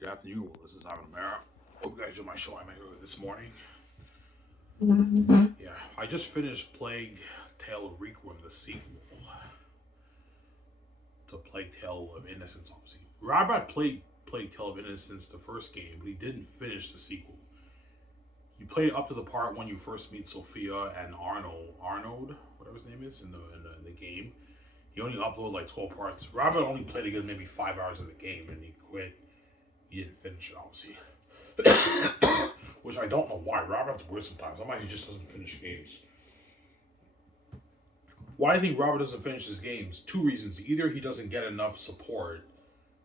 Good afternoon. This is Ivan Amara. Hope you guys enjoyed my show I made earlier this morning. Yeah, I just finished Plague Tale of Requiem, the sequel to Plague Tale of Innocence, obviously. Robert played Plague Tale of Innocence, the first game, but he didn't finish the sequel. You played up to the part when you first meet Sophia and Arnold, whatever his name is, in the game. He only uploaded like 12 parts. Robert only played a good maybe 5 hours of the game and he quit. He didn't finish it, obviously. Which I don't know why. Robert's weird sometimes. Sometimes he just doesn't finish games. Why do you think Robert doesn't finish his games? Two reasons. Either he doesn't get enough support,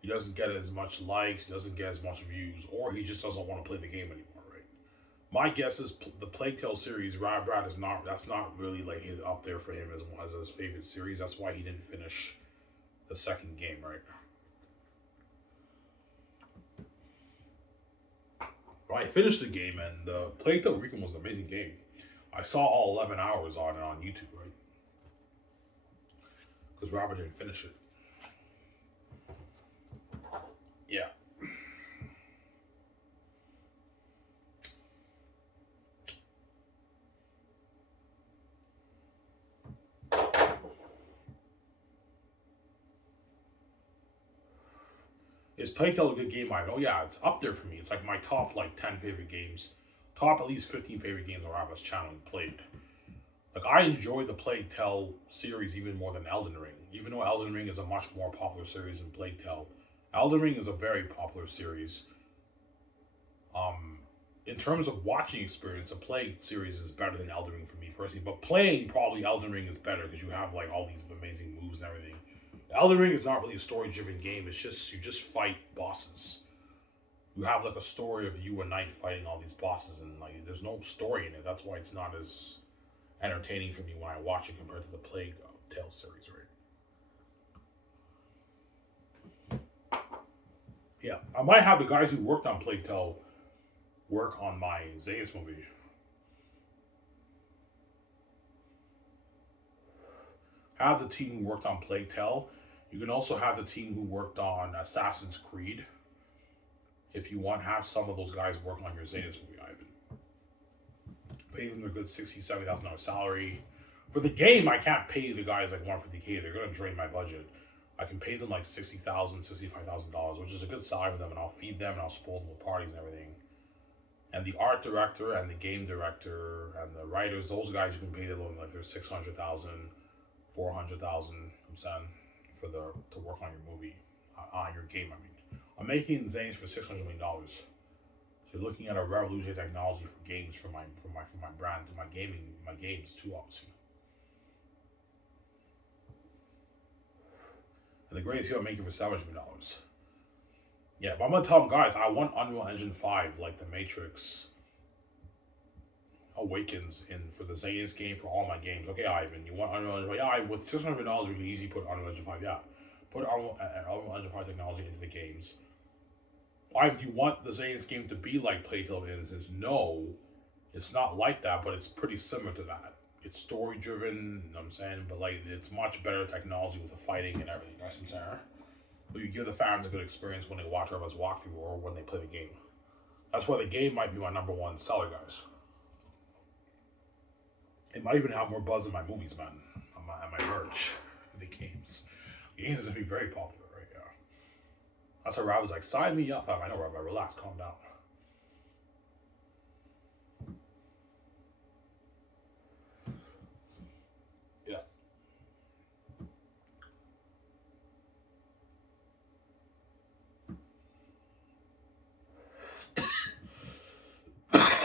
he doesn't get as much likes, he doesn't get as much views, or he just doesn't want to play the game anymore, right? My guess is the Plague Tale series, Robert is not, that's not really like up there for him as his favorite series. That's why he didn't finish the second game, right? Well, I finished the game, and Plague Tale Requiem was an amazing game. I saw all 11 hours on it on YouTube, right? Because Robert didn't finish it. Yeah. Is Plague Tale a good game? I know, yeah, it's up there for me. It's like my top like 10 favorite games, top at least 15 favorite games on Robert's channel he played. Like I enjoy the Plague Tale series even more than Elden Ring, even though Elden Ring is a much more popular series than Plague Tale. Elden Ring is a very popular series. Um, in terms of watching experience, a Plague series is better than Elden Ring for me personally. But playing, probably Elden Ring is better because you have like all these amazing moves and everything. Elden Ring is not really a story-driven game. It's just you just fight bosses. You have like a story of you and Knight fighting all these bosses, and like there's no story in it. That's why it's not as entertaining for me when I watch it compared to the Plague Tale series, right? Yeah, I might have the guys who worked on Plague Tale work on my Zayas movie. Have the team who worked on Plague Tale. You can also have the team who worked on Assassin's Creed. If you want, have some of those guys work on your Zayas movie, Ivan. Pay them a good $60,000, $70,000 salary. For the game, I can't pay the guys like 150K. They're gonna drain my budget. I can pay them like $60,000, $65,000, which is a good salary for them, and I'll feed them and I'll spoil them with parties and everything. And the art director and the game director and the writers, those guys you can pay them like they're 600,000, 400,000. I'm saying for the to work on your movie, on your game. I mean, I'm making Zanes for $600 million. So you're looking at a revolutionary technology for games for my brand, to my games too, obviously. And the greatest deal I'm making for $700 million. Yeah, but I'm gonna tell them guys, I want Unreal Engine 5 like the Matrix Awakens in for the Zane's game for all my games. Okay, Ivan, you want Unreal Engine 5? Yeah, with $600 we can easily put Unreal Engine 5. Yeah, put Unreal Engine 5 technology into the games. Ivan, do you want the Zane's game to be like Plague Tale of Innocence? No, it's not like that, but it's pretty similar to that. It's story driven, you know what I'm saying, but like it's much better technology with the fighting and everything. That's what I'm saying. But you give the fans a good experience when they watch Robert's walkthrough or when they play the game. That's why the game might be my number one seller, guys. It might even have more buzz than my movies, man. On my merch, the games. The games is gonna be very popular, right? Yeah. That's why Rob was like, sign me up. I know, Rob, relax, calm down. Yeah.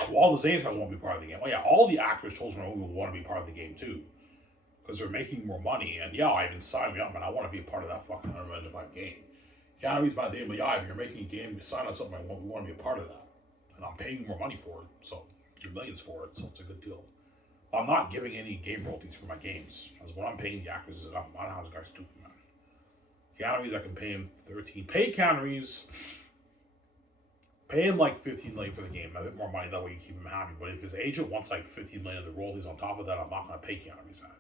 Well, all the Zane stars won't be part of the game. Oh yeah, all the actors chosen will want to be part of the game too, because they're making more money. And yeah, I even signed me up, man. I want to be a part of that fucking Unreal Engine 5 game. Keanu Reeves my name, but yeah, if you're making a game, sign us up. We want to be a part of that, and I'm paying more money for it, so your millions for it, so it's a good deal. I'm not giving any game royalties for my games. That's what I'm paying the actors. I don't know how this guy's stupid, man. Keanu Reeves, I can pay him 13. Pay Keanu Reeves. Pay him like 15 million for the game. A bit more money that way you keep him happy. But if his agent wants like 15 million of the royalties on top of that, I'm not gonna pay Keanu Reeves that.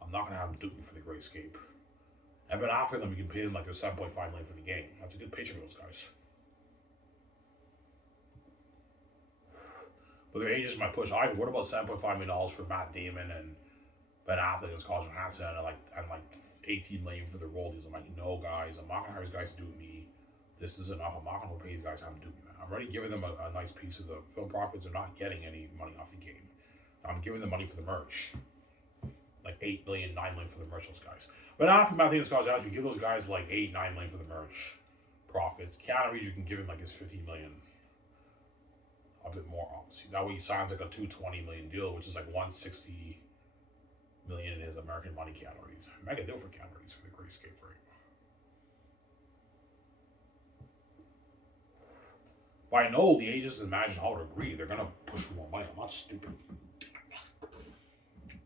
I'm not gonna have him dupe me for the Great Escape. And then after them, you can pay them like their 7.5 million for the game. That's a good paycheck for those guys. But their agents might push. What about $7.5 million for Matt Damon and Ben Affleck and Scarlett Johansson and 18 million for the royalties? I'm like, no, guys, I'm not gonna have these guys do me. This is enough. I'm not gonna pay these guys how to do me, man. I'm already giving them a nice piece of the film profits. They're not getting any money off the game. I'm giving them money for the merch, like 8 million, 9 million for the merch. Those guys. But after Matt Damon and Scarlett Johansson, you give those guys like 8, 9 million for the merch profits. Keanu Reeves, you can give him like his 15 million. A bit more, obviously. That way he signs like a $220 million deal, which is like 160 million in his American money. Keanu Reeves. Mega deal for Keanu Reeves for the Great Escape, right? But I know the agents and management all would agree. They're gonna push for more money. I'm not stupid.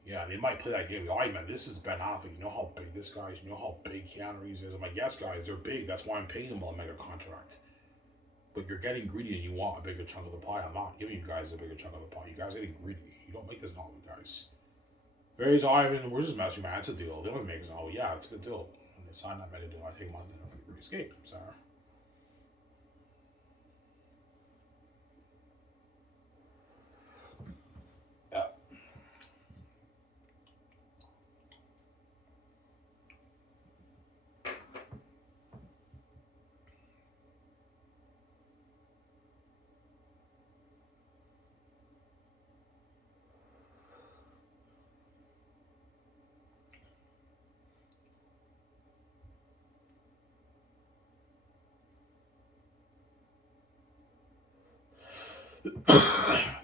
Yeah, they might play that game. All right, man, this is Ben Affleck. You know how big this guy is. You know how big Keanu Reeves is. I'm like, yes, guys, they're big. That's why I'm paying them a mega contract. But you're getting greedy and you want a bigger chunk of the pie. I'm not giving you guys a bigger chunk of the pie. You guys are getting greedy. You don't make this novel, guys. Various Ivan, we're just messing, man. It's a deal. They don't make this novel. Yeah, it's a good deal. And they sign that mega deal. I take my dinner for the Great Escape. Sorry. Yeah.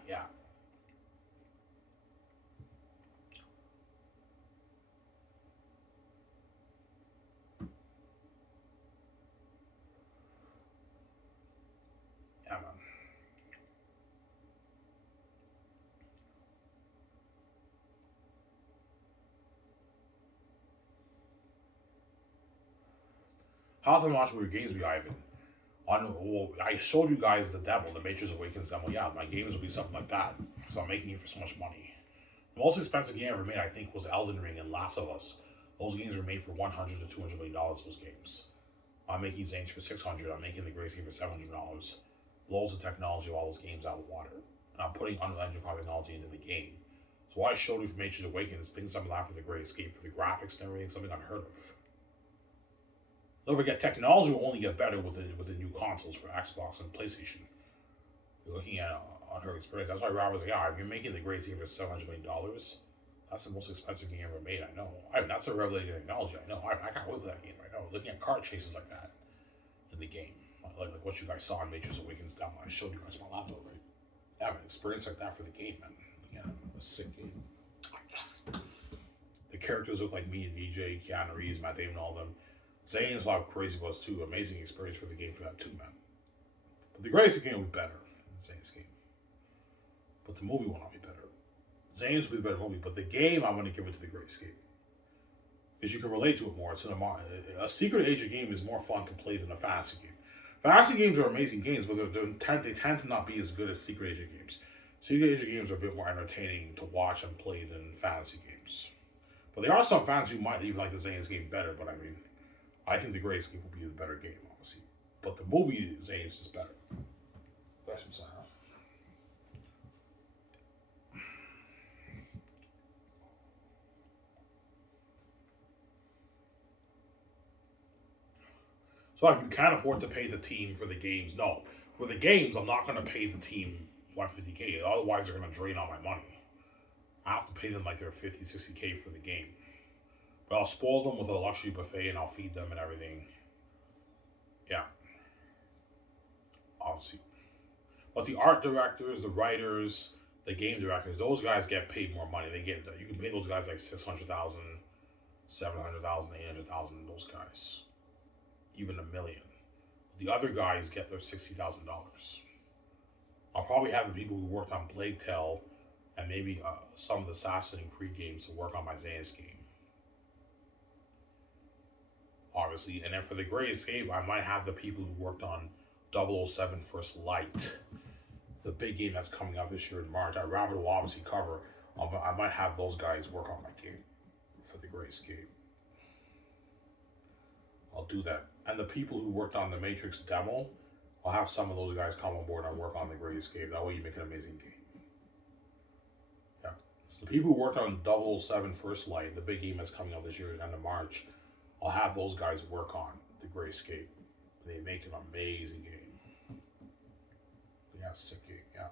Yeah. Yeah, man. How to watch your games be Ivan? I showed you guys the demo, the Matrix Awakens demo. Yeah, my games will be something like that because I'm making it for so much money. The most expensive game I ever made, I think, was Elden Ring and Last of Us. Those games were made for $100 to $200 million. Those games. I'm making Zanes for 600. I'm making the Grace game for $700. Blows the technology of all those games out of the water. And I'm putting Unreal Engine 5 technology into the game. So what I showed you for Matrix Awakens, things I'm laughing at the Great Escape for the graphics and everything, something unheard of. Don't forget, technology will only get better with the new consoles for Xbox and PlayStation. You're looking at on her experience. That's why Rob was like, "Yeah, if you're making the Great Escape for $700 million, that's the most expensive game ever made." I know. That's a revelation technology. I know. I can't wait for that game right now. Looking at car chases like that in the game, like what you guys saw in Matrix Awakens down. I showed you guys my laptop, right? Yeah, an experience like that for the game, man. Yeah, a sick game. The characters look like me and DJ, Keanu Reeves, Matt Damon, all of them. Zane's a lot of crazy was too. Amazing experience for the game for that too, man. But the greatest game will be better than Zane's game. But the movie will not be better. Zane's will be a better movie, but the game I want to give it to the Great Escape. Because you can relate to it more. It's a Secret Agent game is more fun to play than a fantasy game. Fantasy games are amazing games, but they tend to not be as good as Secret Agent games. Secret Agent games are a bit more entertaining to watch and play than fantasy games. But there are some fans who might even like the Zane's game better, but I mean, I think the Great Escape will be the better game, obviously. But the movie Zane's is better. That's what I'm saying. So like, you can't afford to pay the team for the games. No, for the games, I'm not going to pay the team 150K. Otherwise, they're going to drain all my money. I have to pay them like their 50, 60K for the game. But I'll spoil them with a luxury buffet and I'll feed them and everything. Yeah, obviously. But the art directors, the writers, the game directors, those guys get paid more money. You can pay those guys like 600,000, 700,000, 800,000. Those guys, even $1 million. The other guys get their $60,000. I'll probably have the people who worked on Plague Tale and maybe some of the Assassin's Creed games to work on my Xenos game. Obviously, and then for the Great Escape, I might have the people who worked on 007 First Light, the big game that's coming out this year in March. Robert will obviously cover. I might have those guys work on my game for the Great Escape. I'll do that. And the people who worked on the Matrix demo, I'll have some of those guys come on board and work on the Great Escape. That way you make an amazing game. So the people who worked on 007 First Light, the big game that's coming out this year at the end of March, I'll have those guys work on the Grayscape. They make an amazing game. Yeah, sick game, yeah.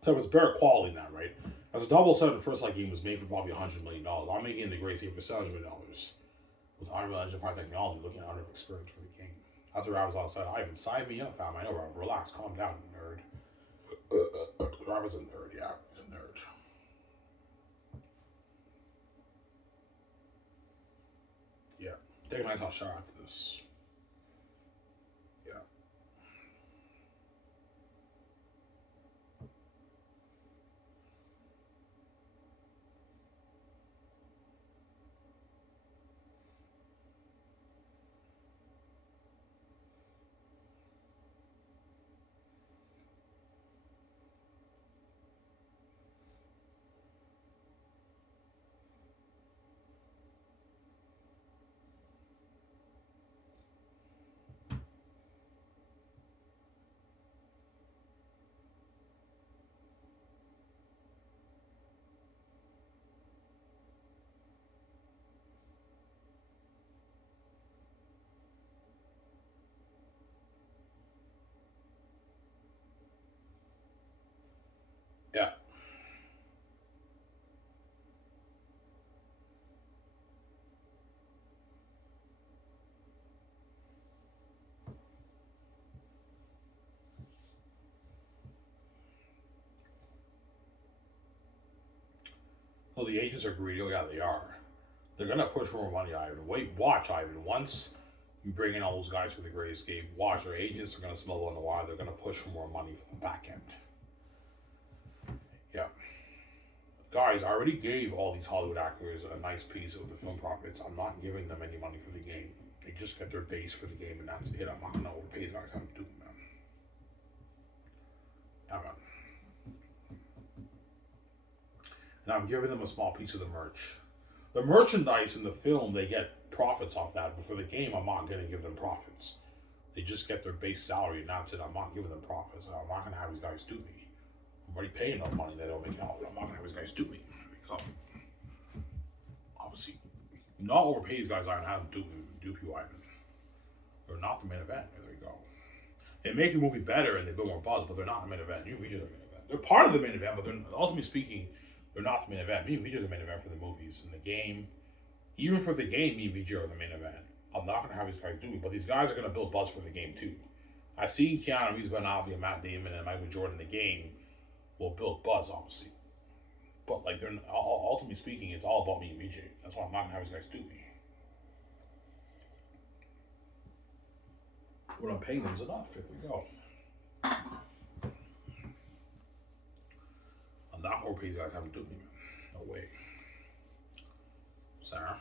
So it's better quality now, right? As a 007 First Light game was made for probably $100 million. I'm making the Grayscape for $700 million. With Unreal Engine 5 technology, looking at Unreal experience for the game. That's where I was outside. I even signed me up, fam. I know, bro. Relax, calm down, nerd. I was a nerd, yeah. I was a nerd. Yeah. Take a nice hot shower after this. Yeah. Yeah. Well, the agents are greedy. Oh, yeah, they are. They're going to push for more money, Ivan. Watch, Ivan. Once you bring in all those guys for the Grayscape, watch. Their agents are going to smell on the wire. They're going to push for more money for the back end. Yeah. Guys, I already gave all these Hollywood actors a nice piece of the film profits. I'm not giving them any money for the game. They just get their base for the game, and that's it. I'm not going to overpay these guys. I'm doing them. Yeah, man. And I'm giving them a small piece of the merch. The merchandise in the film, they get profits off that, but for the game, I'm not going to give them profits. They just get their base salary, and that's it. I'm not giving them profits. I'm not going to have these guys do me. I'm already paying them money. They don't make it out. I'm not going to have these guys do me. Obviously, not overpay these guys. I don't have them dupe you, Ivan. They're not the main event. There you go. They make your movie better and they build more buzz, but they're not the main event. New features are the main event. They're part of the main event, but they're ultimately speaking, they're not the main event. Me and VJ are the main event for the movies and the game. Even for the game, me and VJ are the main event. I'm not going to have these guys do it, but these guys are going to build buzz for the game too. I've seen Keanu Reeves, Ben Affleck, Matt Damon, and Michael Jordan in the game will build buzz, obviously. But like, they're ultimately speaking, it's all about me and VJ. That's why I'm not going to have these guys do me. What I'm paying them is enough. Here we go. I'm not going to pay these guys having to do me, man. No way. Sarah.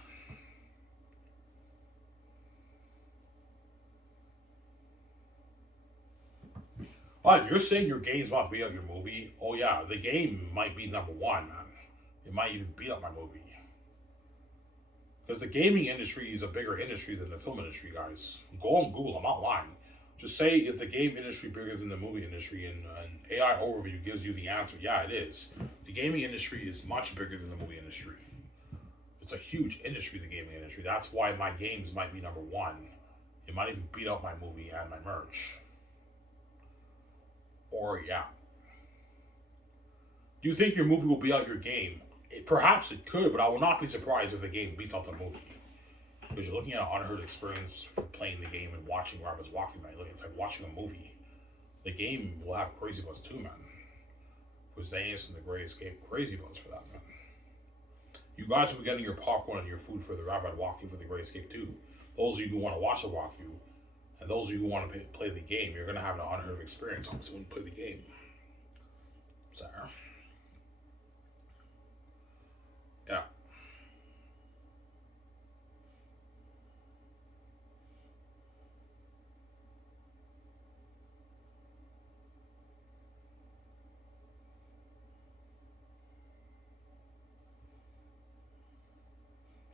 But you're saying your game's about to beat up your movie? Oh yeah, the game might be number one, man. It might even beat up my movie. Because the gaming industry is a bigger industry than the film industry, guys. Go on Google, I'm not lying. Just say, is the game industry bigger than the movie industry? And an AI overview gives you the answer. Yeah, it is. The gaming industry is much bigger than the movie industry. It's a huge industry, the gaming industry. That's why my games might be number one. It might even beat up my movie and my merch. Or, yeah. Do you think your movie will beat out your game? Perhaps it could, but I will not be surprised if the game beats out the movie. Because you're looking at an unheard experience for playing the game and watching Robert's walking by. It's like watching a movie. The game will have crazy buzz too, man. For Xehanort and the Grayscape, crazy buzz for that, man. You guys will be getting your popcorn and your food for the Rabid walkthrough for the Grayscape too. Those of you who want to watch the walkthrough, and those of you who want to play the game, you're going to have an unheard experience obviously when you play the game. Sarah. Yeah.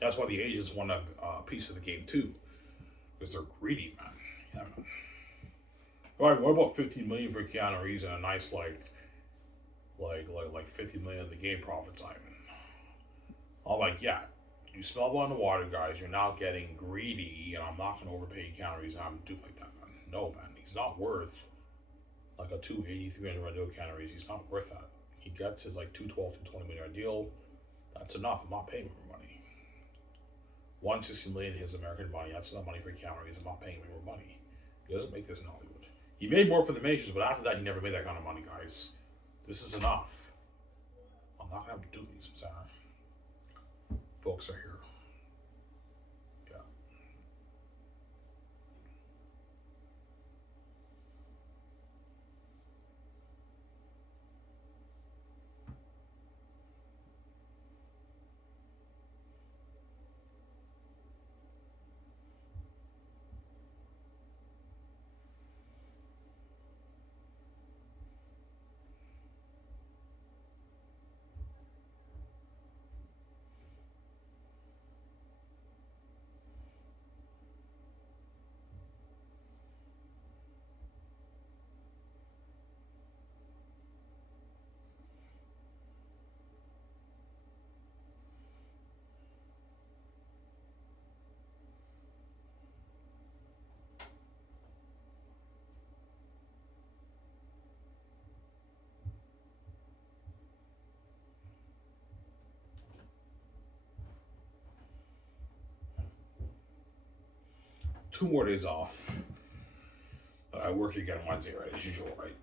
That's why the agents want a piece of the game too, because they're greedy, man. Yeah, man. All right, what about 15 million for Keanu Reeves and a nice like like 50 million of the game profits, Ivan. I'm like, yeah, you smell blood in the water, guys. You're now getting greedy, and I'm not gonna overpay calories. And I'm do like that, man. No, man, he's not worth like a 280, 300 deal calories. He's not worth that. He gets his like 212, 220 million deal. That's enough. I'm not paying him more money. 160 million his American money. That's enough money for calories. I'm not paying him more money. He doesn't make this in Hollywood. He made more for the majors, but after that, he never made that kind of money, guys. This is enough. I'm not gonna have to do these, I'm sorry. Folks are here. Yeah. Two more days off. I work again Wednesday, right? As usual, right?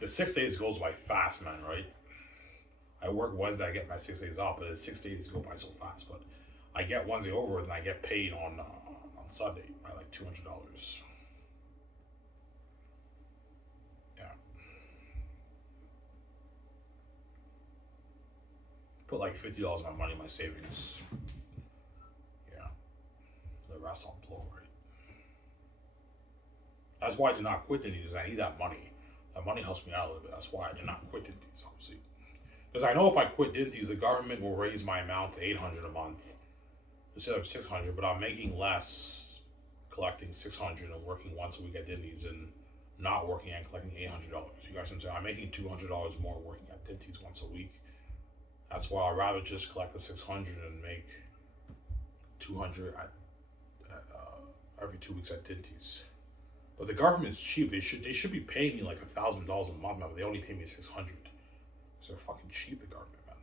The 6 days goes by fast, man, right? I work Wednesday, I get my 6 days off, but the 6 days go by so fast. But I get Wednesday over and I get paid on Sunday by like $200. Yeah. Put like $50 of my money in my savings. Yeah. The rest I'll blow, right? That's why I did not quit Indies. I need that money. That money helps me out a little bit. That's why I did not quit Indies, obviously. Because I know if I quit Dinties, the government will raise my amount to $800 a month instead of $600. But I'm making less collecting $600 and working once a week at Dinties and not working and collecting $800. You guys understand? I'm making $200 more working at Dinties once a week. That's why I'd rather just collect the $600 and make $200 every 2 weeks at Dinties. But the government's cheap. They should be paying me like $1,000 a month now, but they only pay me $600. So they're fucking cheap, the government, man.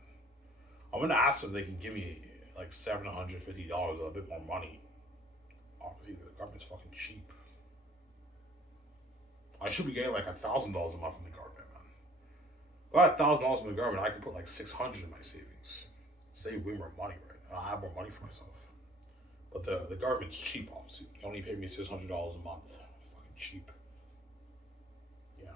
I'm gonna ask them if they can give me like $750, a bit more money. Obviously, the government's fucking cheap. I should be getting like $1,000 a month from the government, man. If I had $1,000 from the government, I could put like $600 in my savings. Save way more money, right? I have more money for myself. But the government's cheap, obviously. They only pay me $600 a month. Fucking cheap. Yeah.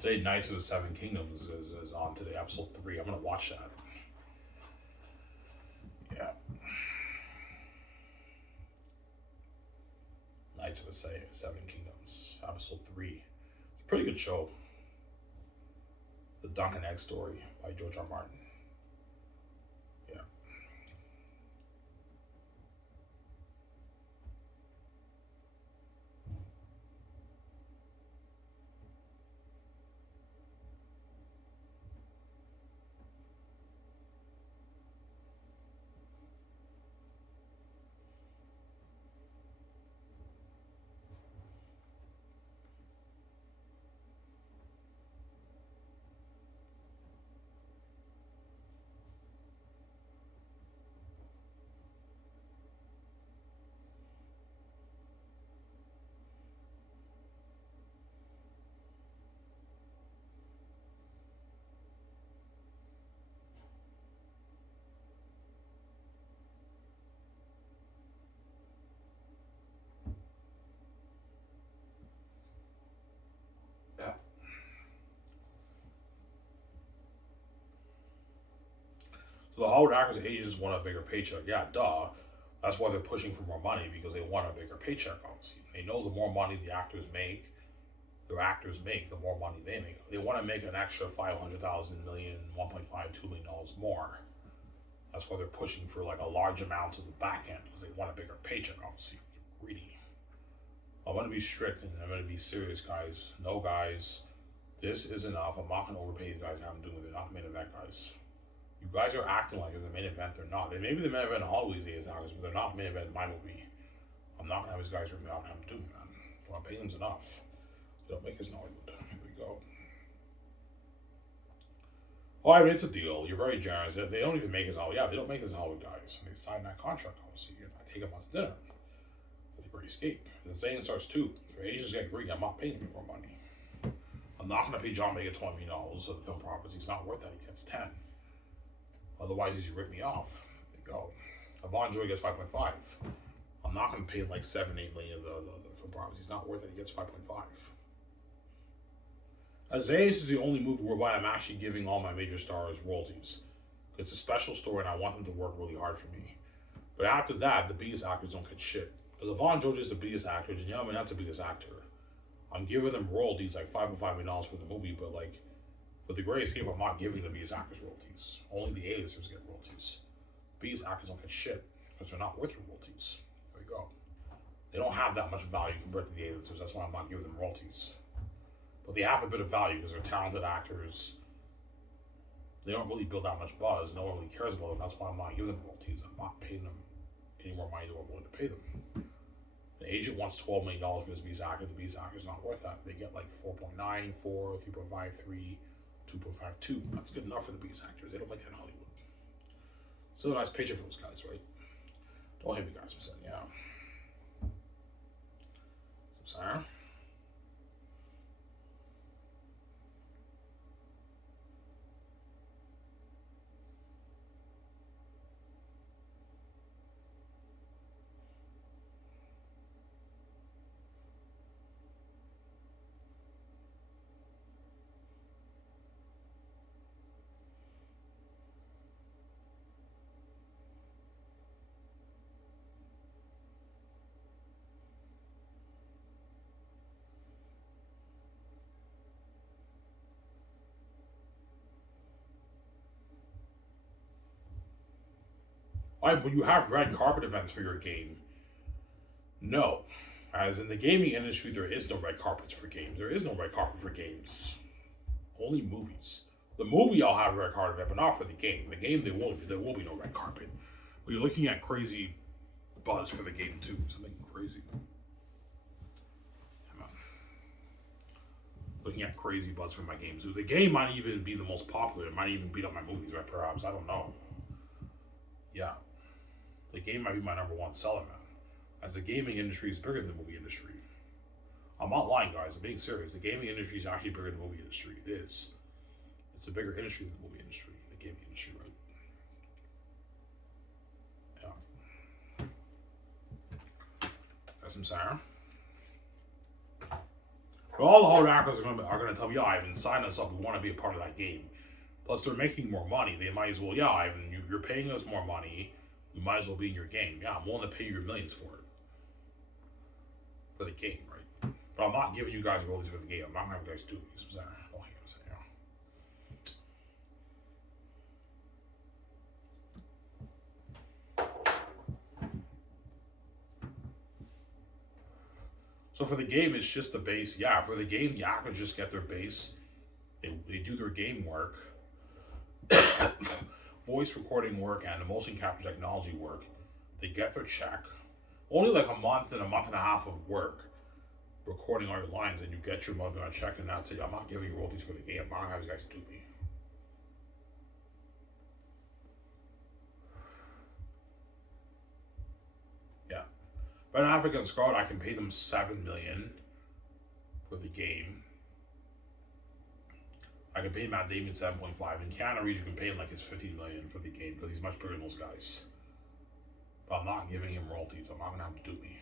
Today, Knights of the Seven Kingdoms is on today, episode 3. I'm gonna watch that. Yeah. Knights of the Seven Kingdoms, episode 3. It's a pretty good show. The Dunk and Egg story by George R. Martin. Yeah. So the Hollywood actors and agents want a bigger paycheck. Yeah, duh. That's why they're pushing for more money because they want a bigger paycheck, obviously. They know the more money the actors make, the more money they make. They want to make an extra 500,000 million, 1.5, $2 million more. That's why they're pushing for like a large amounts of the back end because they want a bigger paycheck, obviously. They're greedy. I'm going to be strict and I'm going to be serious, guys. No, guys. This is enough. I'm not going to overpay you guys. I'm doing it. They're not main event, guys. You guys are acting like they're the main event. They're not. They may be the main event in Hollywood these actors, but they're not the main event in my movie. I'm not going to have these guys rip me out. I'm doing, man. What I'm paying them's enough. They don't make us in Hollywood. Here we go. Oh, I mean, it's a deal. You're very generous. They don't even make us in Hollywood. Yeah, they don't make us in Hollywood, guys. And they sign that contract, obviously. And I take them out to dinner for the Great Escape. And Zayn starts too. If agents get greedy, I'm not paying them more money. I'm not going to pay John Vega $20 million of the film profits. He's not worth that. He gets 10. Otherwise, he's ripped me off. There you go. Yvonne Joy gets 5.5. I'm not going to pay him like 7, 8 million of the film profits. He's not worth it. He gets 5.5. Azayas is the only movie whereby I'm actually giving all my major stars royalties. It's a special story and I want them to work really hard for me. But after that, the biggest actors don't get shit. Because Yvonne George is the biggest actor, Danielle Minette's the biggest actor. I'm giving them royalties like $5.5 million for the movie, but like for The Great Escape, I'm not giving the biggest actors royalties. Only the A-listers get royalties. Biggest actors don't get shit because they're not worth your royalties. There you go. They don't have that much value compared to the A-listers. That's why I'm not giving them royalties. But they have a bit of value because they're talented actors. They don't really build that much buzz. No one really cares about them. That's why I'm not giving them royalties. I'm not paying them any more money than I'm willing to pay them. The agent wants $12 million for this Beast actor. The Beast actor is not worth that. They get like 4.9, 4, 3.5, 3, 2.52. That's good enough for the Beast actors. They don't make that in Hollywood. Still a nice paycheck for those guys, right? Don't hate me, guys, for saying, yeah. Some Sarah. When you have red carpet events for your game, no. As in the gaming industry, there is no red carpets for games. There is no red carpet for games. Only movies. The movie I'll have a red carpet event, but not for the game. The game there will be no red carpet. But you're looking at crazy buzz for the game too. Something crazy. Come on. Looking at crazy buzz for my games. The game might even be the most popular. It might even beat up my movies, right? Perhaps. I don't know. Yeah. The game might be my number one seller, man. As the gaming industry is bigger than the movie industry. I'm not lying, guys. I'm being serious. The gaming industry is actually bigger than the movie industry. It is. It's a bigger industry than the movie industry. The gaming industry, right? Yeah. Got some Sarah. But all the hard actors are gonna tell me, yeah, Ivan, sign us up. We want to be a part of that game. Plus, they're making more money. They might as well, yeah, Ivan, you're paying us more money. We might as well be in your game. Yeah, I'm willing to pay you your millions for it. For the game, right? But I'm not giving you guys royalties for the game. I'm not gonna have you guys do these. Oh, so for the game, it's just the base. Yeah, for the game, the actors just get their base. They do their game work. Voice recording work and the motion capture technology work. They get their check. Only like a month and a half of work recording all your lines, and you get your money on check, and that's it. I'm not giving you royalties for the game. I'm not gonna have you guys do me. Yeah. Ben Affleck and Scarlett, I can pay them $7 million for the game. I can pay Matt Damon 7.5, and Keanu Reeves, you can pay him like his $15 million for the game because he's much bigger than those guys. But I'm not giving him royalties. I'm not gonna have to do me.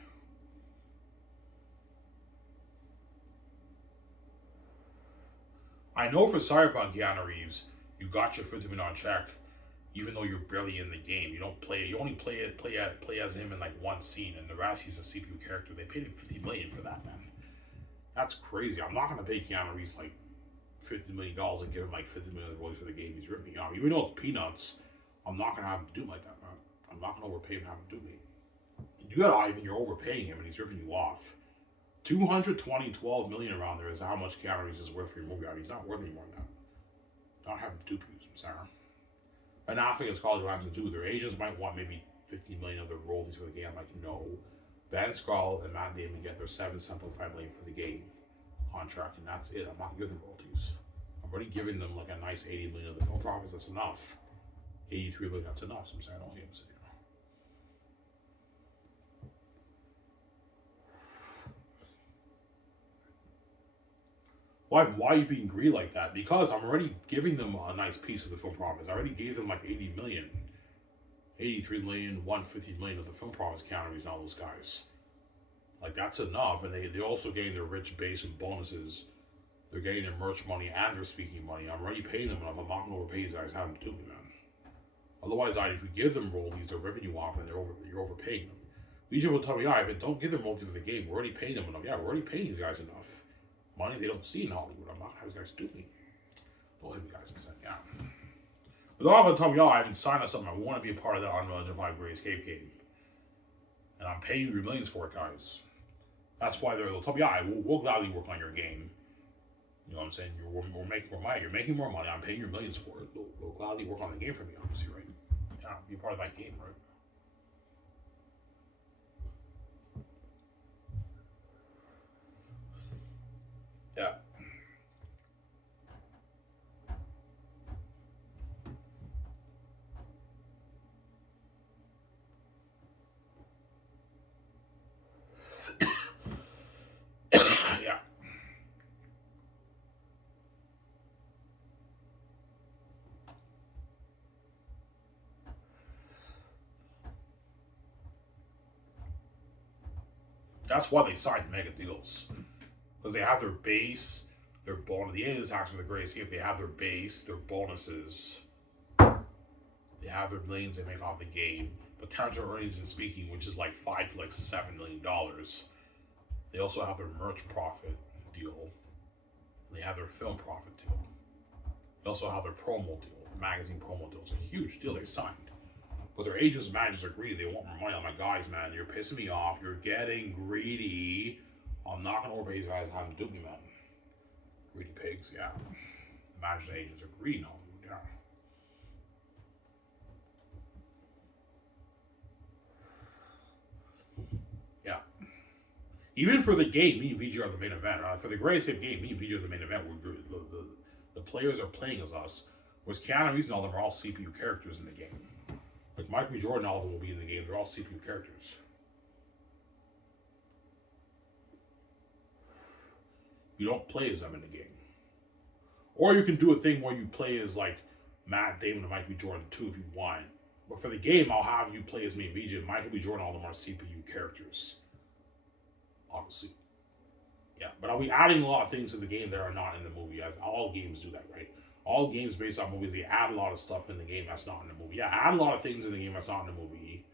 I know for Cyberpunk, Keanu Reeves, you got your $50 million check, even though you're barely in the game. You don't play. You only play as him in like one scene, and the rest he's a CPU character. They paid him $50 million for that, man. That's crazy. I'm not gonna pay Keanu Reeves like $50 million and give him like $50 million for the game he's ripping me off. Even though it's peanuts, I'm not gonna have him do like that, man. I'm not gonna overpay him and have him do me. You got Ivan, you're overpaying him and he's ripping you off. 12 million around there is how much Keanu Reeves is worth for your movie. He's not worth any more than that. Not having dupe you, I'm sorry. And I think it's Scarlett Johansson too. Their agents might want maybe 15 million of their royalties for the game. I'm like, no. Ben Scarlett and Matt Damon get their 7.5 million for the game contract, and that's it. I'm not giving them royalties. I'm already giving them like a nice 80 million of the film profits. That's enough. 83 million, that's enough. So I'm saying I don't hate him. Why are you being greedy like that? Because I'm already giving them a nice piece of the film profits. I already gave them like 80 million. 83 million, 150 million of the film profits, Keanu Reeves and all those guys. Like, that's enough. And they're also getting their rich base and bonuses. They're getting their merch money and their speaking money. I'm already paying them enough. I'm not going to overpay these guys. Have them do me, man. Otherwise, if you give them royalties, they're ripping you off and you're overpaying them. Legion will tell me, if don't give them royalties for the game, we're already paying them enough. Yeah, we're already paying these guys enough. Money they don't see in Hollywood. I'm not having these guys do me. Don't hit me, guys. I'm saying, yeah. But they're all going to tell me, I haven't signed us something. I want to be a part of that Unreal Engine 5 Great Escape game. And I'm paying you your millions for it, guys. That's why they'll tell me, we'll gladly work on your game. You know what I'm saying? We're making more money. You're making more money. I'm paying your millions for it. They'll gladly work on the game for me, obviously, right? Yeah, be a part of my game, right? Yeah. Yeah. That's why they signed mega deals. Because they have their base, their bonus. The aliens hacks for the Great Escape, they have their base, their bonuses. They have their millions they make off the game. But potential earnings and speaking, which is like $5 to like $7 million. They also have their merch profit deal. And they have their film profit deal. They also have their promo deal, magazine promo deal. It's a huge deal they signed. But their agents and managers are greedy. They want more money. I'm like, guys, man, you're pissing me off. You're getting greedy. I'm not going to overpay these guys and have them do me, man. Greedy pigs, yeah. The managers and agents are greedy now, yeah. Yeah. Even for the game, me and VG are the main event. For the Great Escape game, me and VG are the main event. The players are playing as us. Whereas Keanu Reeves and all of them are all CPU characters in the game. Like Michael B. Jordan, all of them will be in the game. They're all CPU characters. You don't play as them in the game. Or you can do a thing where you play as like Matt Damon and Michael B. Jordan too if you want. But for the game, I'll have you play as me and VJ. Michael B. Jordan, all of them are CPU characters. Obviously. Yeah, but I'll be adding a lot of things to the game that are not in the movie, as all games do that, right? All games based on movies, they add a lot of stuff in the game that's not in the movie. Yeah, add a lot of things in the game that's not in the movie.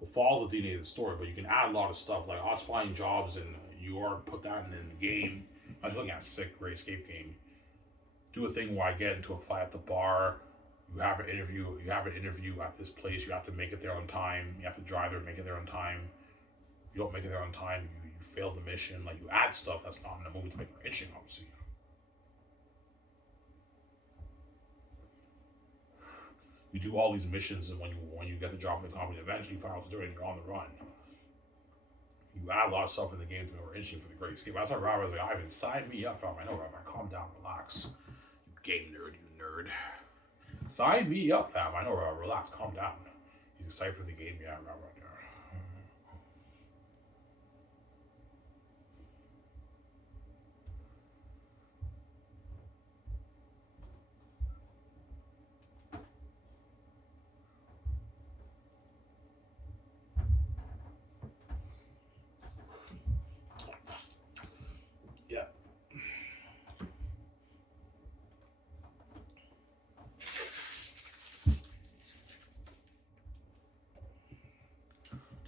Will follow the DNA of the story, but you can add a lot of stuff like us flying jobs and you are put that in the game. I was looking at a sick Great Escape game. Do a thing where I get into a fight at the bar. You have an interview. You have an interview at this place. You have to make it there on time. You have to drive there and make it there on time. You don't make it there on time. You fail the mission. Like you add stuff that's not in the movie to make it more interesting, obviously. You do all these missions, and when you get the job from the company, eventually you find out to do it, and you're on the run. You add a lot of stuff in the game to make it more interesting for the Great Escape. That's why Robert was like, Ivan, sign me up, fam. I know, Robert. Calm down, relax. You game nerd, you nerd. Sign me up, fam. I know, Robert. Relax, calm down. He's excited for the game, yeah, Robert. Yeah.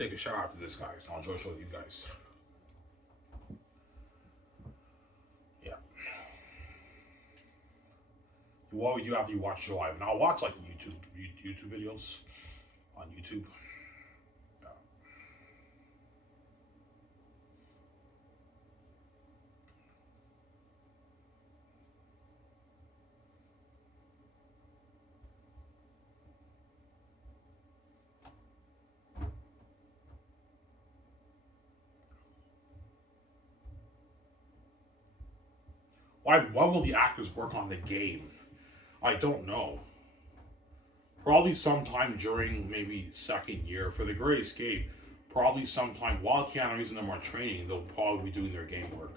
take a shower after this, guys. I'll enjoy showing you guys. Yeah. What would you after you watch Joe Ivan? I'll watch like YouTube videos on YouTube. Yeah. When will the actors work on the game? I don't know. Probably sometime during maybe second year for the Great Escape. Probably sometime while Keanu Reeves and them are training, they'll probably be doing their game work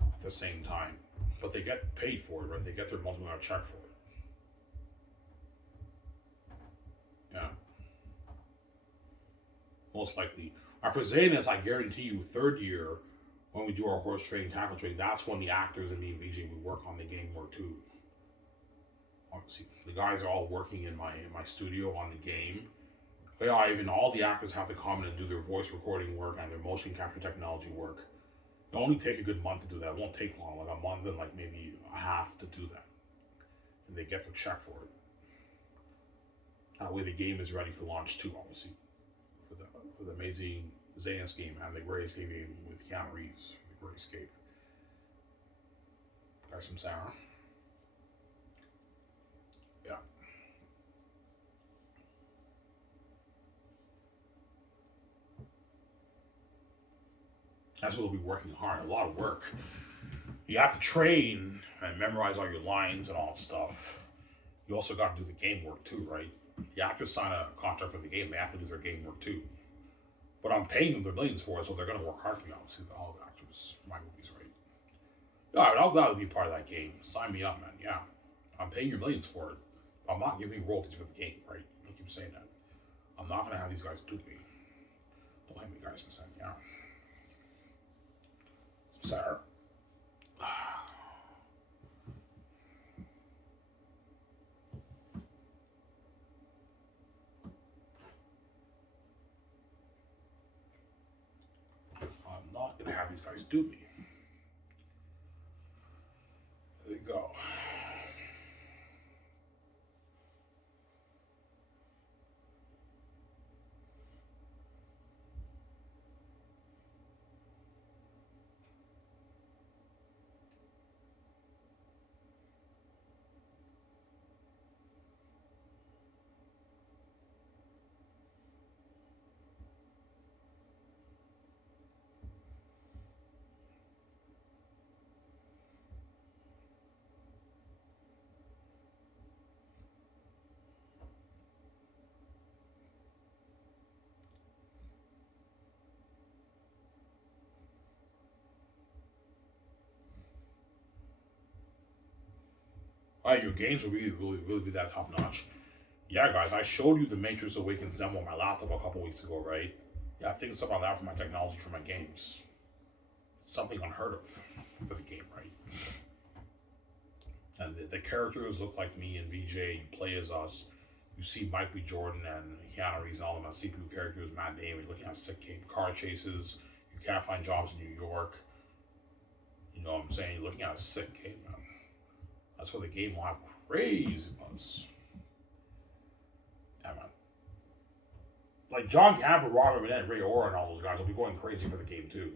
at the same time. But they get paid for it, right? They get their multi-million check for it. Yeah, most likely. For Zanus, I guarantee you, third year when we do our horse training, tackle training, that's when the actors and me and VJ we work on the game work too. Obviously, the guys are all working in my studio on the game. Yeah, even all the actors have to come in and do their voice recording work and their motion capture technology work. It'll only take a good month to do that. It won't take long, like a month and like maybe a half to do that. And they get their check for it. That way the game is ready for launch too, obviously. For the amazing Zanus game and the Great Escape game with Keanu Reeves for the Great Escape. Got some Sarah. Yeah. That's what they'll be working hard. A lot of work. You have to train and memorize all your lines and all that stuff. You also got to do the game work too, right? The actors sign a contract for the game. They have to do their game work too. But I'm paying them their millions for it, so they're going to work hard for me, obviously, all the actors, my movies, right? Yeah, I'll gladly be part of that game. Sign me up, man. Yeah. I'm paying you millions for it. I'm not giving you royalties for the game, right? I keep saying that. I'm not going to have these guys dupe me. Don't hit me, guys. I'm saying, yeah. Sir. I'm not going to have these guys dupe me. There you go. Your games will really be that top notch. Yeah, guys, I showed you the Matrix Awakens demo on my laptop a couple weeks ago, right? Yeah, I think something like that for my technology for my games. It's something unheard of for the game, right? And the characters look like me and VJ. You play as us. You see Mike B. Jordan and Keanu Reeves and all of them as CPU characters. Matt Damon looking at sick game car chases. You can't find jobs in New York. You know what I'm saying? You're looking at a sick game, man. That's where the game will have crazy buzz. Yeah, man. Like John Campbell, Robert Bennett, Ray Orr, and all those guys will be going crazy for the game too.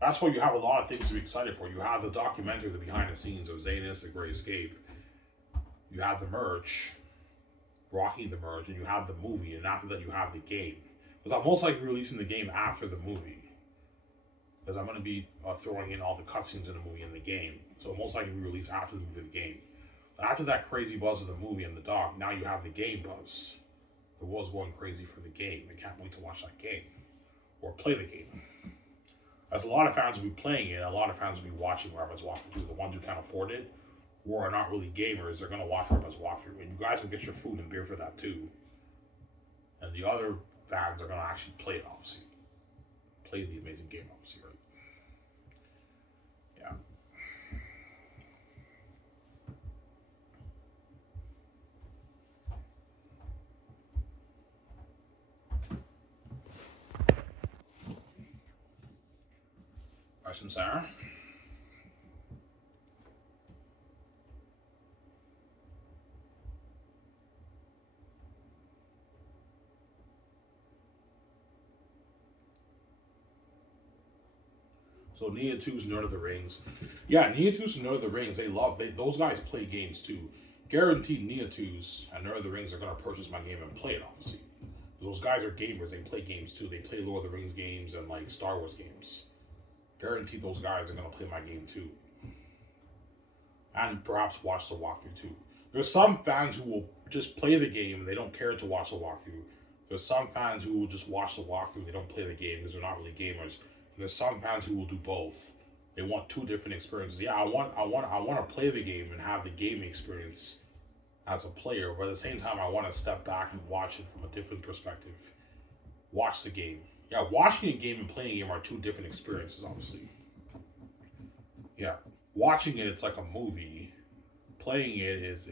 That's why you have a lot of things to be excited for. You have the documentary, the behind the scenes of Zanus, The Great Escape. You have the merch, rocking the merch, and you have the movie, and after that you have the game. Because I'm most likely releasing the game after the movie. Because I'm going to be throwing in all the cutscenes in the movie and the game. So most likely be released after the movie and the game. But after that crazy buzz of the movie and the doc, now you have the game buzz. The world's going crazy for the game. They can't wait to watch that game. Or play the game. As a lot of fans will be playing it, a lot of fans will be watching Robert's walkthrough. The ones who can't afford it, or are not really gamers, they're going to watch Robert's walkthrough. And you guys will get your food and beer for that too. And the other fans are going to actually play it, obviously. Play the amazing game, obviously, right? Yeah. Try some sour. So Nia 2's Nerd of the Rings. Yeah, Nia 2's Nerd of the Rings, those guys play games too. Guaranteed Nia 2's and Nerd of the Rings are going to purchase my game and play it, obviously. Those guys are gamers, they play games too. They play Lord of the Rings games and like Star Wars games. Guaranteed those guys are going to play my game too. And perhaps watch the walkthrough too. There's some fans who will just play the game and they don't care to watch the walkthrough. There's some fans who will just watch the walkthrough, they don't play the game because they're not really gamers. There's some fans who will do both. They want two different experiences. Yeah, I want to play the game and have the gaming experience as a player, but at the same time, I want to step back and watch it from a different perspective. Watch the game. Yeah, watching a game and playing a game are two different experiences, obviously. Yeah, watching it, it's like a movie. Playing it is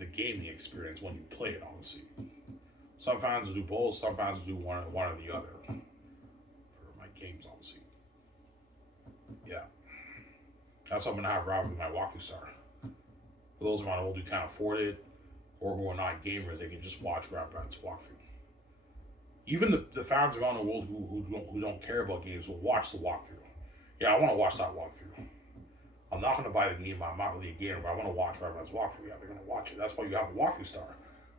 the gaming experience when you play it, obviously. Some fans will do both. Some fans will do one or the other. Games, obviously. Yeah. That's what I'm going to have Rob with my walkthrough star. For those of my old who can't afford it, or who are not gamers, they can just watch Rob Brandt's walkthrough. Even the fans around the world who don't care about games will watch the walkthrough. Yeah, I want to watch that walkthrough. I'm not going to buy the game, I'm not really a gamer, but I want to watch Rob Brandt's walkthrough. Yeah, they're going to watch it. That's why you have a walkthrough star.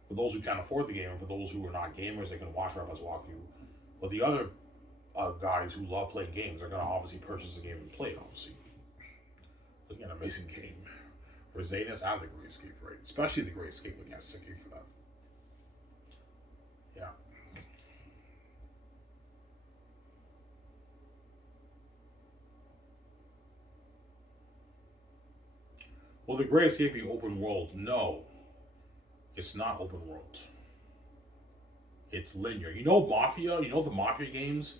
For those who can't afford the game, and for those who are not gamers, they can watch Rob Brandt's walkthrough. But the other guys who love playing games are going to obviously purchase the game and play it, obviously. Looking at an amazing game for Zanus and the Great Escape, right? Especially the Great Escape when you have 6 for that. Yeah. Will the Great Escape be open world? No. It's not open world. It's linear. You know Mafia? You know the Mafia games?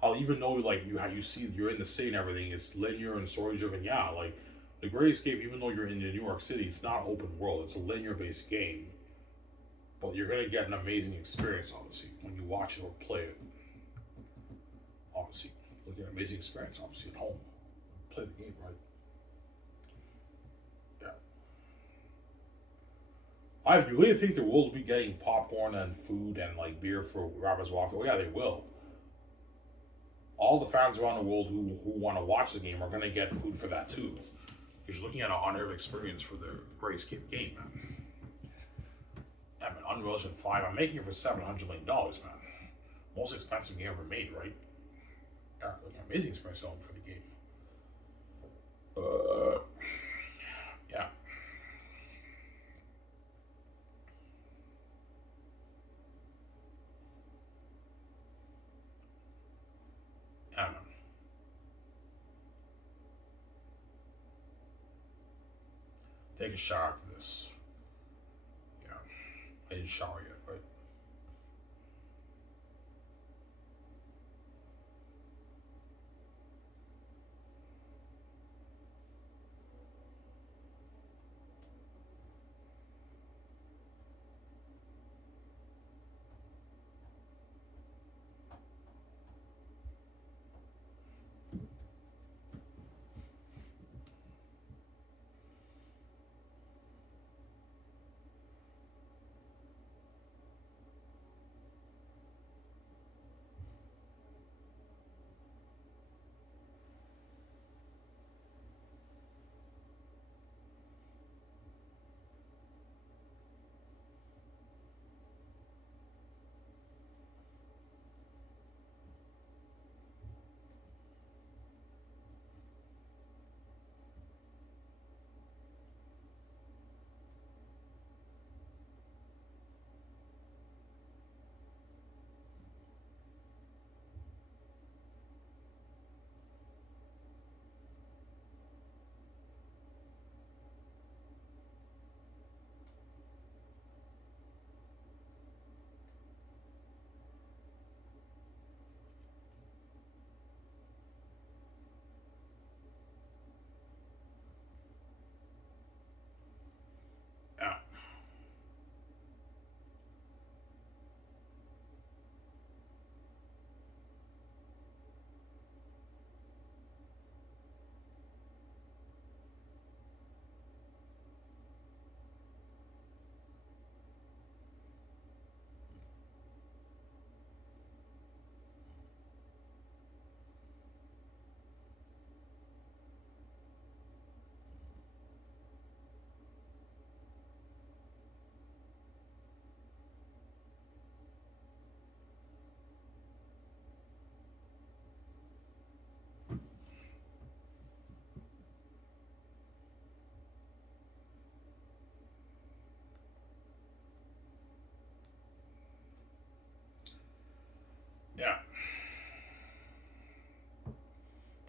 How even though like you see you're in the city and everything, it's linear and story driven. Yeah, like the Great Escape, even though you're in New York City, it's not open world. It's a linear based game, but you're gonna get an amazing experience, obviously, when you watch it or play it. Obviously, you'll get an amazing experience, obviously, at home. Play the game, right? Yeah. You really think the world will be getting popcorn and food and like beer for Robert's Walkthrough? Oh yeah, they will. All the fans around the world who want to watch the game are going to get food for that too. Because you're looking at an on-air experience for the Great Escape game, man. Yeah, man, Unreal Engine 5, I'm making it for $700 million, man. Most expensive game ever made, right? Yeah, like an amazing experience for the game. Yeah. Yeah, man. Take a shower after this. Yeah. I didn't shower yet, right?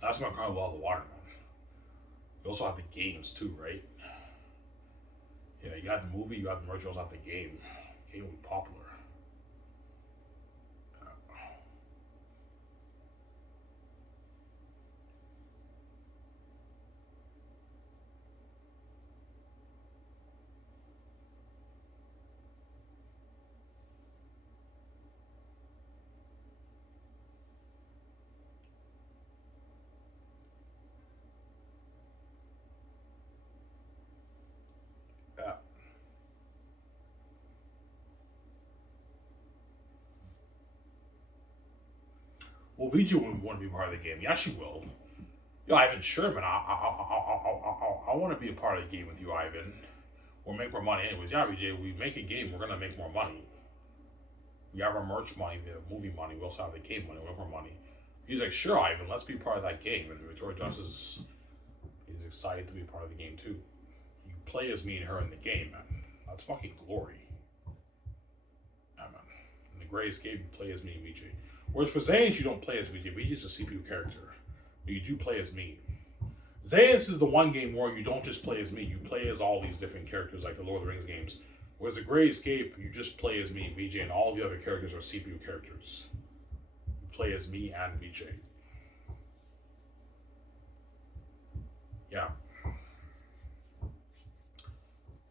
That's not kind of all the water, man. You also have the games too, right? Yeah, you got the movie, you have the merch, you also have the game. The game will be popular. Yeah. Well, VG wouldn't want to be part of the game. Yeah, she will. Yo, Ivan Sherman, I want to be a part of the game with you, Ivan. We'll make more money anyways. Yeah, VJ, we make a game, we're gonna make more money. We have our merch money, the movie money. We also have the game money. We have more money. He's like, sure, Ivan, let's be part of that game. And Victoria Justice is excited to be part of the game too. You play as me and her in the game, man. That's fucking glory. Yeah, man. In the Gray Escape, you play as me and VJ. Whereas for Zayas, you don't play as VJ. VJ is a CPU character. But you do play as me. Zayas is the one game where you don't just play as me. You play as all these different characters, like the Lord of the Rings games. Whereas the Gray Escape, you just play as me, VJ, and all the other characters are CPU characters. You play as me and VJ. Yeah.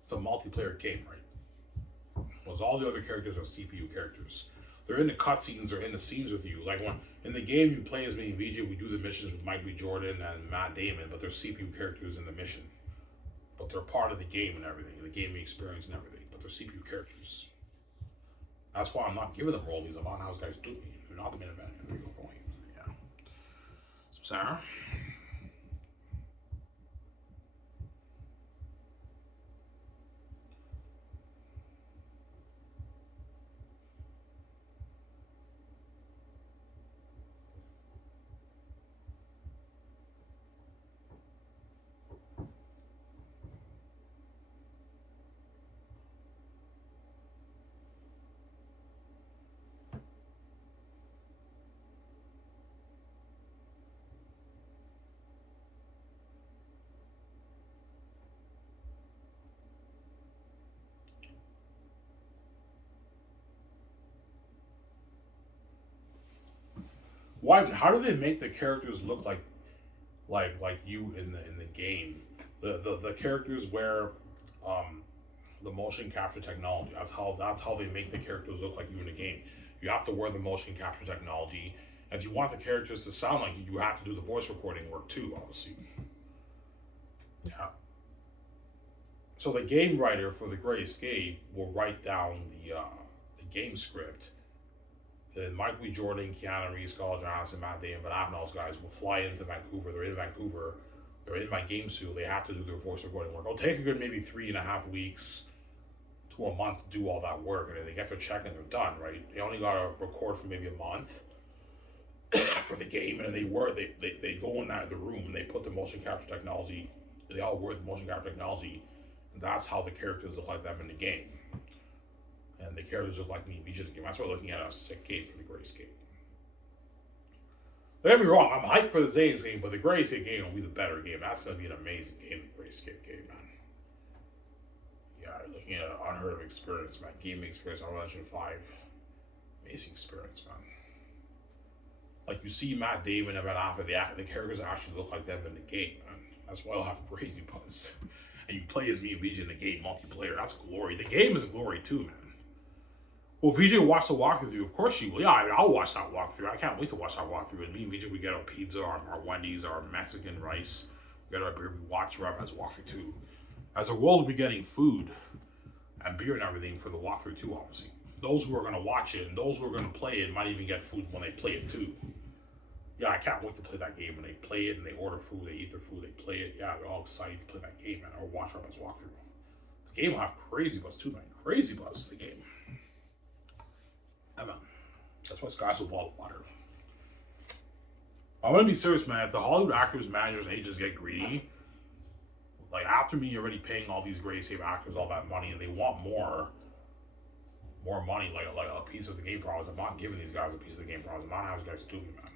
It's a multiplayer game, right? Whereas all the other characters are CPU characters. They're in the cutscenes or in the scenes with you. Like when in the game you play as me and VJ, we do the missions with Mike B. Jordan and Matt Damon, but they're CPU characters in the mission. But they're part of the game and everything, the gaming experience and everything. But they're CPU characters. That's why I'm not giving them roles. I'm on House Guys do me. They're not the main event. There you go, going. Yeah. So Sarah. Why? How do they make the characters look like you in the game? The characters wear um, the motion capture technology. That's how they make the characters look like you in the game. You have to wear the motion capture technology. If you want the characters to sound like you have to do the voice recording work too, obviously. Yeah. So the game writer for the Great Escape will write down the game script. Then Michael B. Jordan, Keanu Reeves, Scarlett Johansson, Matt Damon, but having those guys will fly into Vancouver. They're in Vancouver. They're in my game suit. They have to do their voice recording work. It'll take a good maybe 3.5 weeks to a month to do all that work, and then they get their check and they're done. Right? They only got to record for maybe a month for the game, and they go in that the room and they put the motion capture technology. They all wear the motion capture technology, and that's how the characters look like them in the game. And the characters look like me in each of the game. That's why we're looking at a sick game for the Gray Escape. Don't get me wrong, I'm hyped for the Zayas game, but the Gray Escape game will be the better game. That's going to be an amazing game, the Gray Escape game, man. Yeah, looking at an unheard of experience, man. Gaming experience on Legend 5. Amazing experience, man. Like, you see Matt Damon and Ben Affleck, the characters actually look like them in the game, man. That's why I'll have crazy buzz. And you play as me and VJ in the game multiplayer. That's glory. The game is glory, too, man. Well, VJ watched the walkthrough. Of course she will. Yeah, I'll watch that walkthrough. I can't wait to watch that walkthrough. And me and VJ, we get our pizza, our Wendy's, our Mexican rice. We get our beer. We watch Revenant's walkthrough too. As a world, we'll be getting food and beer and everything for the walkthrough too, obviously. Those who are going to watch it and those who are going to play it might even get food when they play it too. Yeah, I can't wait to play that game. When they play it and they order food, they eat their food, they play it. Yeah, they're all excited to play that game, man. Or watch Revenant's walkthrough. The game will have crazy buzz too, man. Crazy buzz, the game. Man. That's why Sky's will ball of water. I'm gonna be serious, man. If the Hollywood actors, managers, and agents get greedy, like after me already paying all these Gray Escape actors all that money, and they want more money, like a piece of the game profits. I'm not giving these guys a piece of the game profits. I'm not having these guys do me, man.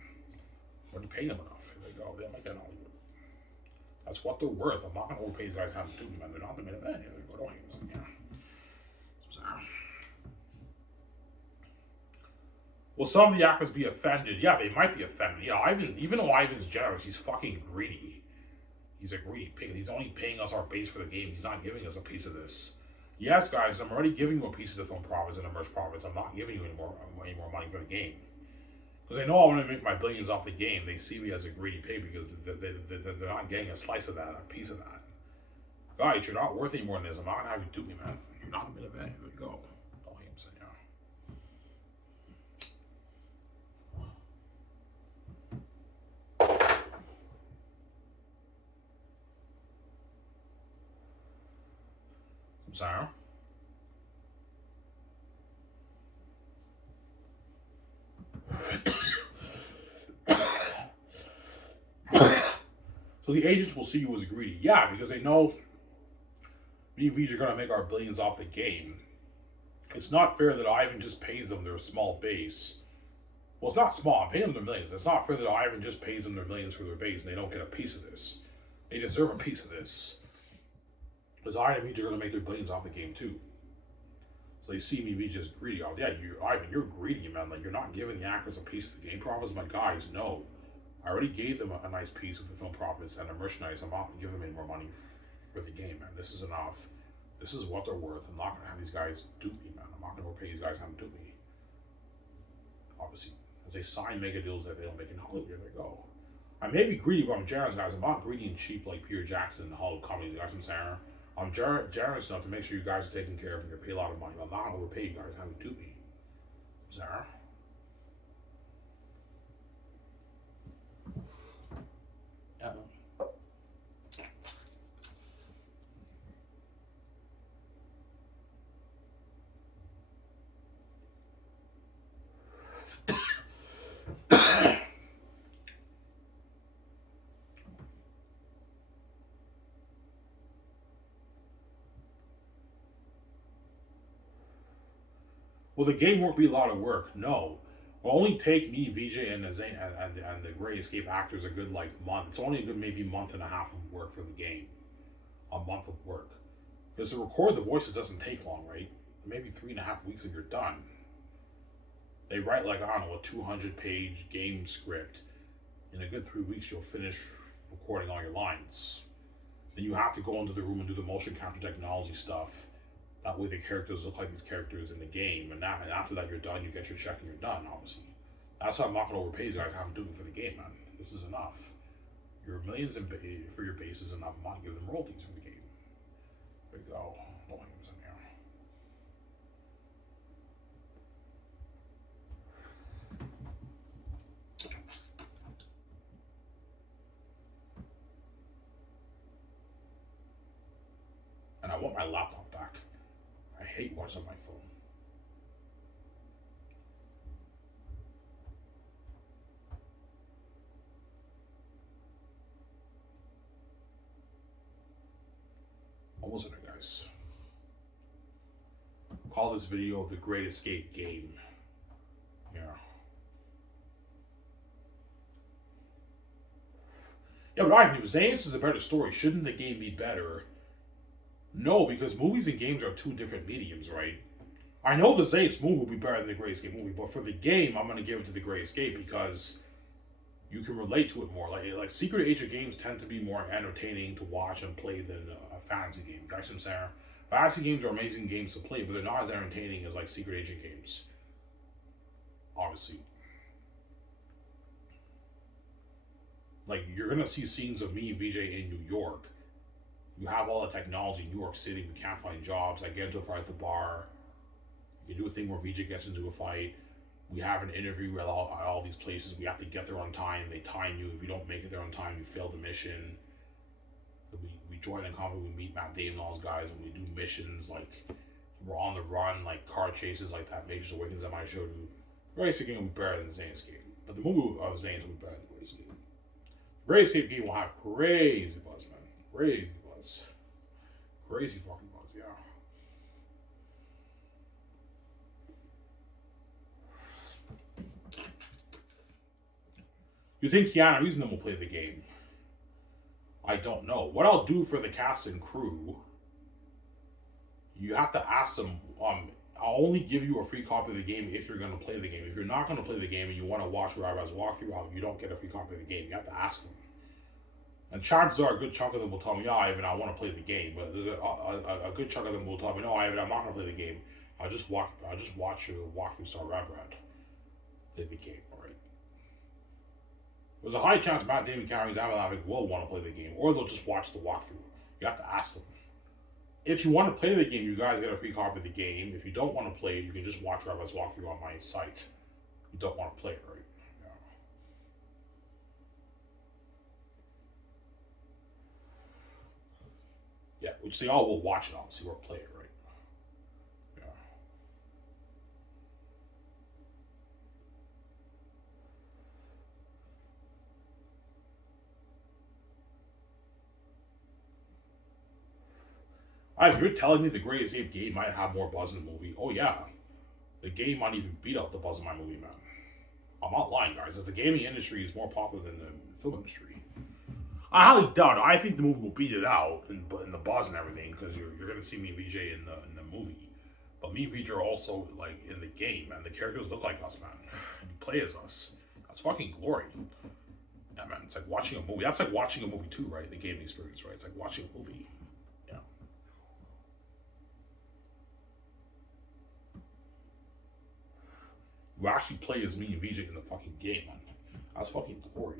I'm already paying them enough. Like, go. They might get Hollywood. That's what they're worth. I'm not going to overpay these guys having to, man. They're not the main event. Yeah, they go to yeah. Sorry. Will some of the actors be offended? Yeah, they might be offended. Yeah, even though Ivan's generous, he's fucking greedy. He's a greedy pig. He's only paying us our base for the game. He's not giving us a piece of this. Yes, guys, I'm already giving you a piece of the film profits and the merch profits. I'm not giving you any more money for the game. Because they know I want to make my billions off the game. They see me as a greedy pig because they're not getting a slice of that, a piece of that. Guys, you're not worth any more than this. I'm not going to have you do me, man. You're not a bit of event. Here we go. Don't hate him, saying, yeah. Sorry. So the agents will see you as greedy. Yeah, because they know me and VJ are going to make our billions off the game. It's not fair that Ivan just pays them their small base. Well, it's not small. I'm paying them their millions. It's not fair that Ivan just pays them their millions for their base and they don't get a piece of this. They deserve a piece of this. Because Ivan and VJ are going to make their billions off the game too. So they see me be just greedy. Oh, yeah, Ivan, you're greedy, man. Like, you're not giving the actors a piece of the game profits. My guys, no. I already gave them a nice piece of the film profits and the merchandise. I'm not going to give them any more money for the game, man. This is enough. This is what they're worth. I'm not going to have these guys dupe me, man. I'm not going to overpay these guys having to dupe me. Obviously, as they sign mega deals that they don't make in Hollywood, here they go. I may be greedy, but I'm generous, guys. I'm not greedy and cheap like Peter Jackson and Hollywood comedy. You guys I'm saying? I'm generous enough to make sure you guys are taken care of and you pay a lot of money. I'm not going to overpay you guys having to dupe me. Sarah? Yeah. Well, the game won't be a lot of work. No. It'll only take me, VJ, and the Great Escape actors a good month. It's only a good maybe month and a half of work for the game. A month of work. Because to record the voices doesn't take long, right? Maybe 3.5 weeks and you're done. They write I don't know, a 200-page game script. In a good 3 weeks, you'll finish recording all your lines. Then you have to go into the room and do the motion capture technology stuff. That way the characters look like these characters in the game. And after that, you're done. You get your check and you're done, obviously. That's why I'm not going to overpay these guys. I haven't done it for the game, man. This is enough. Your millions for your base is enough. I'm not giving them royalties for the game. There you go. Don't like them in there. And I want my laptop back. I hate what's on my phone. Almost in it, guys. Call this video the Great Escape game. Yeah. Yeah, but Ivan, if Zane's is a better story, shouldn't the game be better? No, because movies and games are two different mediums, right? I know the Zane's movie will be better than the Great Escape movie, but for the game, I'm going to give it to the Great Escape because you can relate to it more. Like Secret Agent games tend to be more entertaining to watch and play than a fantasy game. You guys, I'm saying? Fantasy games are amazing games to play, but they're not as entertaining as Secret Agent games. Obviously. You're gonna see scenes of me and VJ in New York. You have all the technology in New York City. We can't find jobs. I get into a fight at the bar. You do a thing where VJ gets into a fight. We have an interview at all these places. We have to get there on time. They time you. If you don't make it there on time, you fail the mission. We join a company. We meet Matt Damon and all those guys, and we do missions we're on the run, car chases that. Major Awakens that I showed you. The Great Escape game will be better than Zane's game, but the movie of Zane's will be better than the Great Escape. The Great Escape game will have crazy buzz, man. Crazy buzz. Crazy fucking buzz, yeah. You think Keanu Reeves and them will play the game? I don't know. What I'll do for the cast and crew, you have to ask them. I'll only give you a free copy of the game if you're going to play the game. If you're not going to play the game and you want to watch Rabbi's walkthrough, you don't get a free copy of the game. You have to ask them. And chances are a good chunk of them will tell me, "Yeah, Ivan, I want to play the game." But there's a good chunk of them will tell me, "No, Ivan, I'm not going to play the game. I'll just watch your walkthrough Star Rad play the game." All right. There's a high chance Matt Damon, Keanu Reeves, will want to play the game, or they'll just watch the walkthrough. You have to ask them. If you want to play the game, you guys get a free copy of the game. If you don't want to play it, you can just watch Rabbi's walkthrough on my site. You don't want to play it, right? Yeah, which they all will watch it, obviously, or play it, right? Yeah. You're telling me the Greatest Ape game might have more buzz in the movie? Oh, yeah. The game might even beat out the buzz in my movie, man. I'm not lying, guys, as the gaming industry is more popular than the film industry. I highly doubt it. I think the movie will beat it out in the buzz and everything, because you're going to see me and VJ in the movie. But me and VJ are also, like, in the game, man. The characters look like us, man. And you play as us. That's fucking glory. Yeah, man. It's like watching a movie. That's like watching a movie, too, right? The gaming experience, right? It's like watching a movie. Yeah. You actually play as me and VJ in the fucking game, man. That's fucking glory.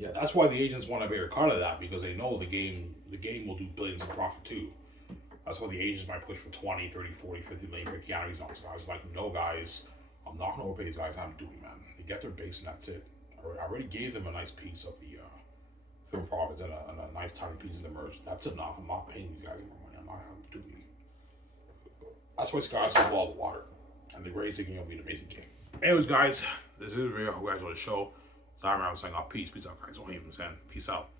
Yeah, that's why the agents want to be a cut of that, because they know the game will do billions of profit too. That's why the agents might push for 20, 30, 40, 50 million for Keanu Reeves on these guys. Like, no, guys, I'm not going to overpay these guys. I'm doing, man. They get their base and that's it. I already gave them a nice piece of the film profits and a nice tiny piece of the merch. That's enough. I'm not paying these guys any more money. I'm not doing. That's why Sky's above all the water. And the Greatest Game will be an amazing game. Anyways, guys, this is a video. I hope you guys enjoyed the show. So I'm saying, peace out, guys. Don't even saying, peace out.